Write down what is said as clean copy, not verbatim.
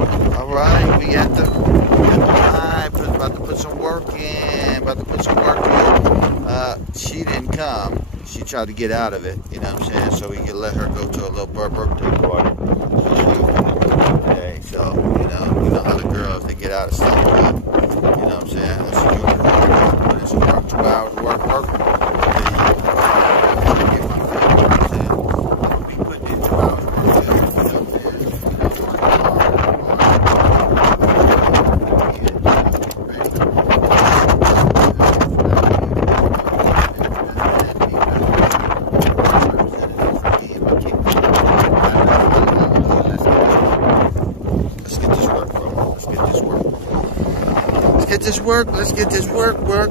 All right, we at the live. About to put some work in. About to put some work in. She didn't come. She tried to get out of it. You know what I'm saying? So we could let her go to a little birthday party. Okay, so you know how the girls they get out of stuff. You know what I'm saying? She put in some work, 2 hours work. We put in 2 hours Let's get this work. Let's get this work. Work.